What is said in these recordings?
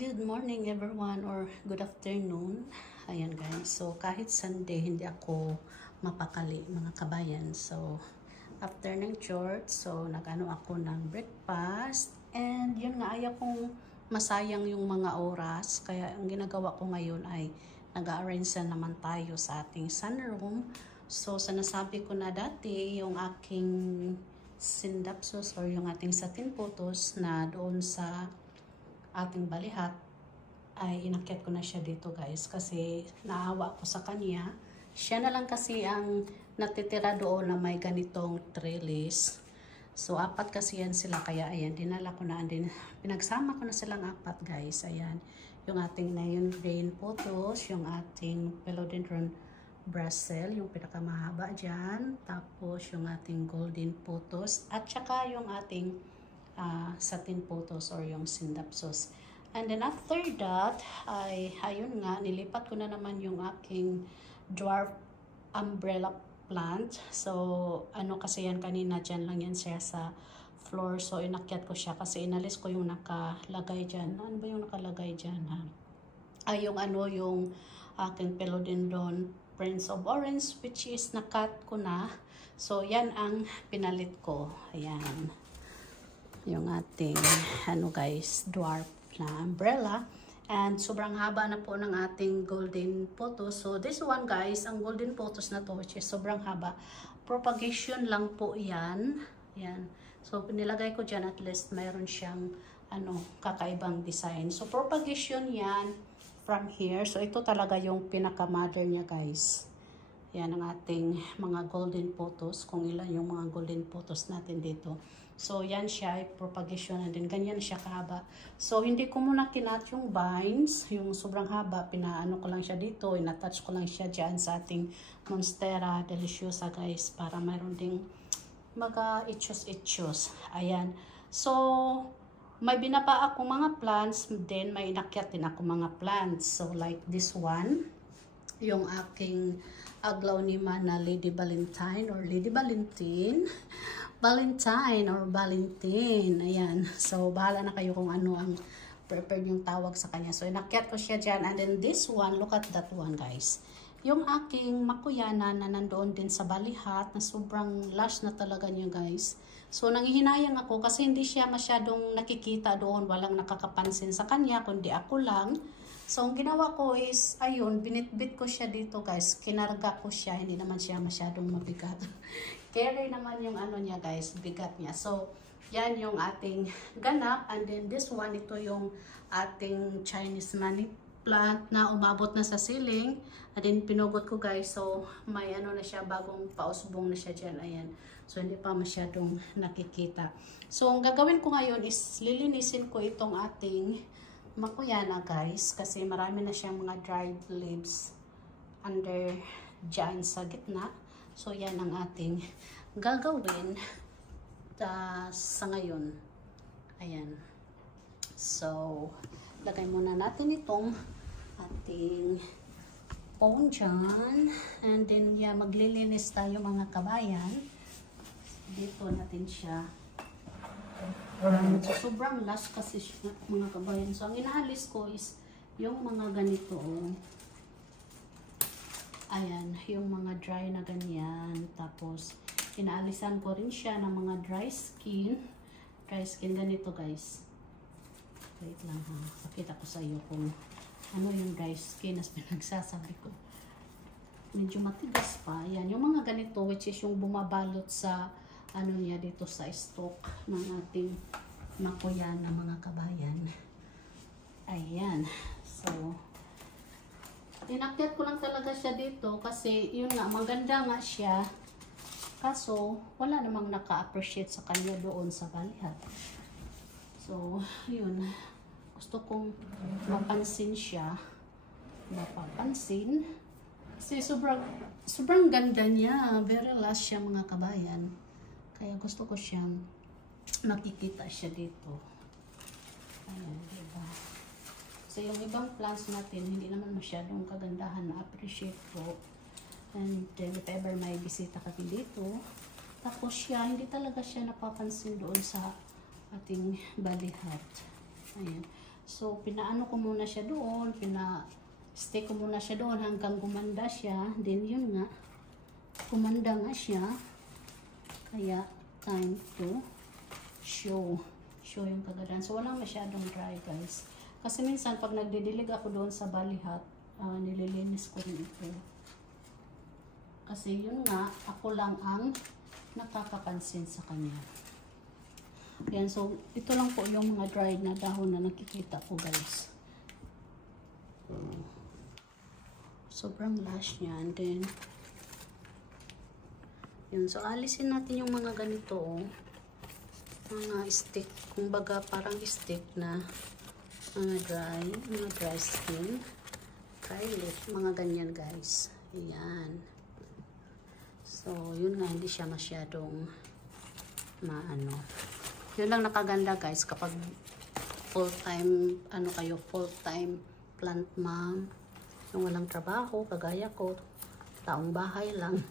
Good morning everyone or good afternoon. Ayan guys, so kahit Sunday hindi ako mapakali mga kabayan. So after ng church, so nag-ano ako ng breakfast and yun nga ayaw kong masayang yung mga oras. Kaya ang ginagawa ko ngayon ay nag-arrange na naman tayo sa ating sunroom. So sinasabi ko na dati yung aking sindapsos or yung ating satin photos na doon sa ating balihat ay inakyat ko na siya dito guys kasi naawa ko sa kanya. Siya na lang kasi ang natitira doon na may ganitong trellis. So apat kasi yan sila kaya ayan dinala ko na din. Pinagsama ko na silang apat guys. Ayan yung ating neon green photos, yung ating philodendron Brussels, yung pinakamahaba dyan. Tapos yung ating golden photos at saka yung ating satin photos or yung sindapsos. And then after that, ay ayun nga, nilipat ko na naman yung aking dwarf umbrella plant. So, ano kasi yan kanina, dyan lang yan siya sa floor. So, inakyat ko siya kasi inalis ko yung nakalagay dyan. Ano ba yung nakalagay dyan? Ha? Ay, yung ano, yung aking philodendron Prince of Orange, which is nakat ko na. So, yan ang pinalit ko. Ayan. Yung ating ano guys, dwarf na umbrella and sobrang haba na po ng ating golden photos. So this one guys, ang golden photos na to which is sobrang haba, propagation lang po yan. Yan. So pinilagay ko dyan at least mayroon siyang ano, kakaibang design. So propagation yan from here. So ito talaga yung pinaka mother niya guys. Yan ang ating mga golden photos, kung ilan yung mga golden photos natin dito. So, yan siya, propagation na din. Ganyan siya kahaba. So, hindi ko muna kinat yung vines, yung sobrang haba. Pinaano ko lang siya dito. Inatouch ko lang siya dyan sa ating Monstera Deliciosa, guys. Para mayroon ding mag-itchos-itchos. Ayan. So, may binaba akong mga plants. Then, may inakyat din ako mga plants. So, like this one. Yung aking aglaonema na Lady Valentine or Lady Valentine. Valentine or Valentine. Ayan. So, bahala na kayo kung ano ang prepared yung tawag sa kanya. So, inakyat ko siya dyan. And then this one, look at that one guys. Yung aking makuyana na nandoon din sa balihat na sobrang lush na talaga niya guys. So, nangihinayang ako kasi hindi siya masyadong nakikita doon. Walang nakakapansin sa kanya, kundi ako lang. So, ang ginawa ko is, ayun, binitbit ko siya dito guys. Kinarga ko siya, hindi naman siya masyadong mabigat. Carry naman yung ano niya guys, bigat niya. So, yan yung ating ganap. And then this one, ito yung ating Chinese money plant na umabot na sa ceiling. And then pinugot ko guys. So, may ano na siya, bagong pausbong na siya dyan. Ayan. So, hindi pa masyadong nakikita. So, ang gagawin ko ngayon is lilinisin ko itong ating makuyana guys. Kasi marami na siyang mga dried leaves under dyan sa gitna. So, yan ang ating gagawin sa ngayon. Ayan. So, lagay muna natin itong ating phone dyan. And then, yeah, maglilinis tayo mga kabayan. Dito natin siya. So, sobrang last kasi siya, mga kabayan. So, ang inaalis ko is yung mga ganito. Ayan, yung mga dry na ganyan. Tapos, inaalisan ko rin siya ng mga dry skin. Dry skin, ganito guys. Wait lang ha. Pakita ko sa iyo kung ano yung dry skin as pinagsasabi ko. Medyo matigas pa. Ayan, yung mga ganito which is yung bumabalot sa ano niya dito sa stalk ng ating makuyan na mga kabayan. Ayan. So, inakyat ko lang talaga siya dito kasi yun nga, maganda nga siya. Kaso, wala namang naka-appreciate sa kanya doon sa balihat. So, yun. Gusto kong mapansin siya. Mapapansin. Kasi sobrang ganda niya. Very last siya mga kabayan. Kaya gusto ko siyang nakikita siya dito. Ayan, diba? So, yung ibang plants natin, hindi naman masyadong kagandahan na appreciate ko. And then, if ever may bisita kami dito, tapos siya, hindi talaga siya napapansin doon sa ating balihat. Ayan. So, pinaano ko muna siya doon, stay ko muna siya doon hanggang gumanda siya. Then, yun nga, gumanda nga siya. Kaya, time to show yung kagandaan. So, walang masyadong dry, guys. Kasi minsan, pag nagdidilig ako doon sa balihat, nililinis ko rin ito. Kasi yun nga, ako lang ang nakakapansin sa kanya. Yan, so ito lang po yung mga dried na dahon na nakikita ko, guys. Sobrang lush niya. And then, yun, so alisin natin yung mga ganito, oh. Mga stick, kumbaga parang stick na mga dry skin, dry lip, mga ganyan, guys. Ayan. So, yun nga, hindi siya masyadong maano. Yun lang nakaganda, guys, kapag full-time, full-time plant mom, yung walang trabaho, kagaya ko, taong bahay lang.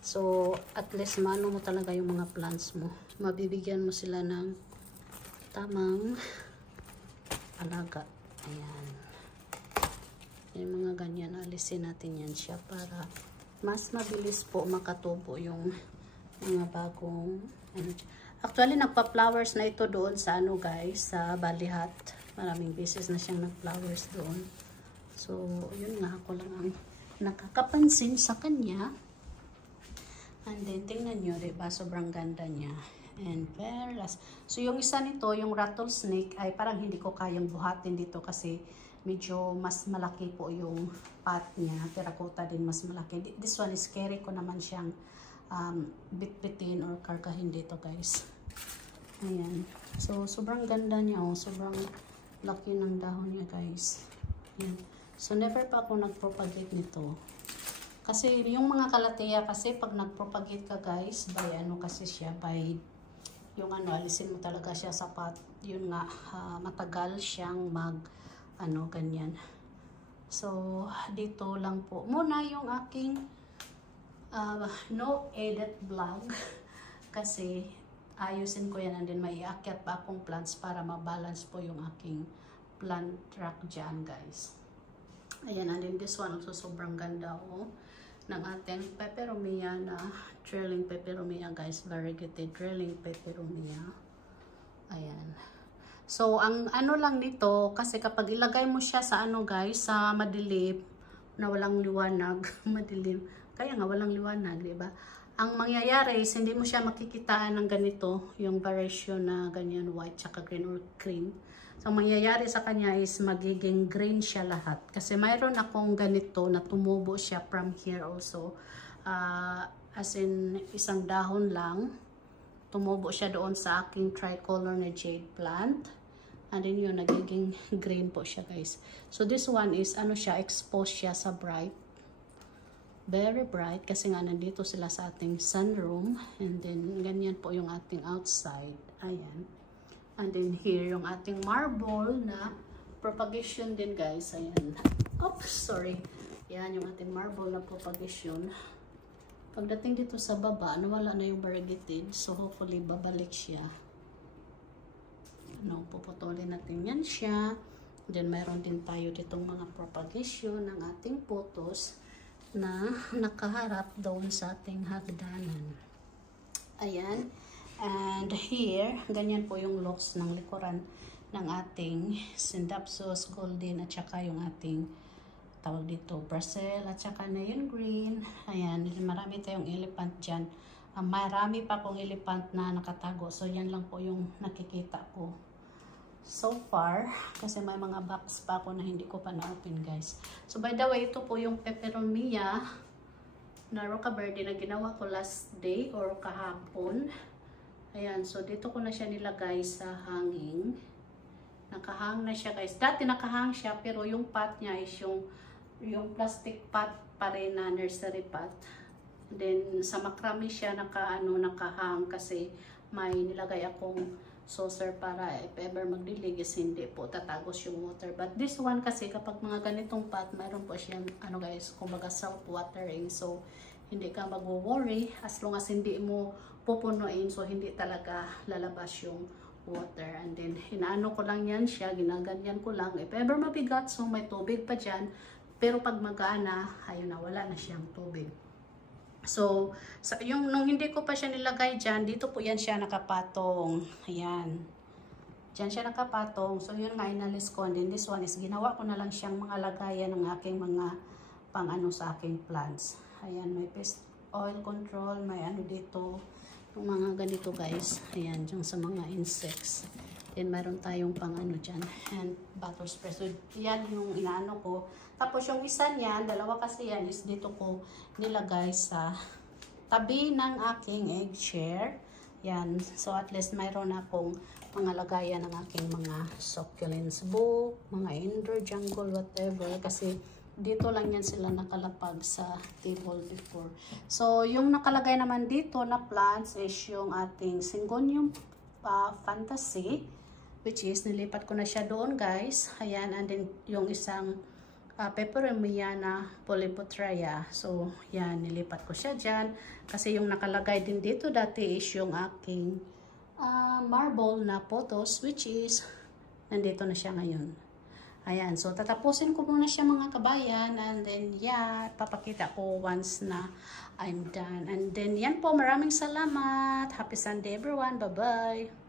So, at least maano mo talaga yung mga plants mo. Mabibigyan mo sila ng tamang alaga. Ayan. Yung mga ganyan, alisin natin yan siya para mas mabilis po makatubo yung mga bagong actually nagpa-flowers na ito doon sa guys, sa balihat. Maraming beses na siyang nag-flowers doon. So yun nga, ako lang ang nakakapansin sa kanya. And then tingnan nyo, diba, sobrang ganda niya. And very last. So yung isa nito, yung rattlesnake, ay parang hindi ko kayang buhatin dito kasi medyo mas malaki po yung pot niya. Terracotta din mas malaki. This one is scary ko naman siyang bitbitin or karkahin dito, guys. Ayan. So, sobrang ganda niya. Oh. Sobrang laki ng dahon niya, guys. Ayan. So, never pa ako nag-propagate nito. Kasi, yung mga kalateya, kasi pag nag-propagate ka, guys, by kasi siya, by yung alisin mo talaga siya sa pot. Yun nga, matagal siyang ganyan. So, dito lang po muna yung aking no edit vlog kasi ayusin ko yan and then may iakyat pa akong plants para ma-balance po yung aking plant track dyan, guys. Ayan, and then this one also sobrang ganda ng ating peperomia na trailing peperomia, guys. Variegated trailing peperomia. Ayan. So, ang lang nito, kasi kapag ilagay mo siya sa guys, sa madilim, na walang liwanag, madilim, kaya nga walang liwanag, diba? Ang mangyayari is, hindi mo siya makikitaan ng ganito, yung variation na ganyan, white, tsaka green or cream. So, ang mangyayari sa kanya is, magiging green siya lahat. Kasi mayroon akong ganito, na tumubo siya from here also. As in, isang dahon lang, tumubo siya doon sa aking tricolor na jade plant. And then yun, nagiging green po siya, guys. So this one is, siya, exposed siya sa bright. Very bright. Kasi nga, nandito sila sa ating sunroom. And then, ganyan po yung ating outside. Ayan. And then here, yung ating marble na propagation din, guys. Ayan. Oops, sorry. Yan, yung ating marble na propagation. Pagdating dito sa baba, nawala na yung variegated. So, hopefully, babalik siya. Puputulin natin yan siya. Then, mayroon din tayo ditong mga propagation ng ating photos na nakaharap doon sa ating hagdanan. Ayan. And here, ganyan po yung looks ng likuran ng ating Scindapsus golden at saka yung ating tawag dito, Brazil, at saka na yung green. Ayan, marami tayong elephant dyan. Marami pa akong elephant na nakatago. So, yan lang po yung nakikita ko so far. Kasi may mga box pa ako na hindi ko pa na-open, guys. So, by the way, ito po yung peperomia na Roca Verde na ginawa ko last day or kahapon. Ayan, so dito ko na siya nilagay sa hanging. Nakahang na siya, guys. Dati nakahang siya, pero yung pot niya is yung plastic pot pa rin na nursery pot. Then sa macrame siya nakahang kasi may nilagay akong saucer para if ever magdilig is hindi po tatagos yung water. But this one kasi kapag mga ganitong pot, mayroon po siyang guys, kumbaga self watering. So hindi ka mag-worry as long as hindi mo pupunuin, so hindi talaga lalabas yung water. And then, hinaano ko lang yan siya, ginaganyan ko lang. If ever mabigat, so may tubig pa dyan. Pero pag magana, ayun na, wala na siyang tubig. So, nung hindi ko pa siya nilagay dyan, dito po yan siya nakapatong. Ayan. Diyan siya nakapatong. So, yun nga, inalis ko. And then, this one is, ginawa ko na lang siyang mga lagayan ng aking mga pang-ano sa aking plants. Ayan, may pest oil control, may ano dito. Yung mga ganito, guys. Ayan, dyan sa mga insects. Then, mayroon tayong pang-ano dyan. And butter spray. So, yan yung inaano ko. Tapos, yung isa niyan, dalawa kasi yan, is dito ko nilagay sa tabi ng aking egg chair. Yan. So, at least mayroon akong mga lagayan ng aking mga succulents book, mga indoor jungle, whatever. Kasi, dito lang yan sila nakalapag sa table before. So, yung nakalagay naman dito na plants is yung ating Syngonium Fantasy, which is, nilipat ko na siya doon, guys. Ayan, and then, yung isang Peperomia polybotrya. So, yan, nilipat ko siya dyan. Kasi yung nakalagay din dito dati is yung aking marble na potos, which is, nandito na siya ngayon. Ayan, so tatapusin ko muna siya mga kabayan. And then, yeah, papakita ko once na I'm done. And then, yan po, maraming salamat. Happy Sunday, everyone. Bye-bye.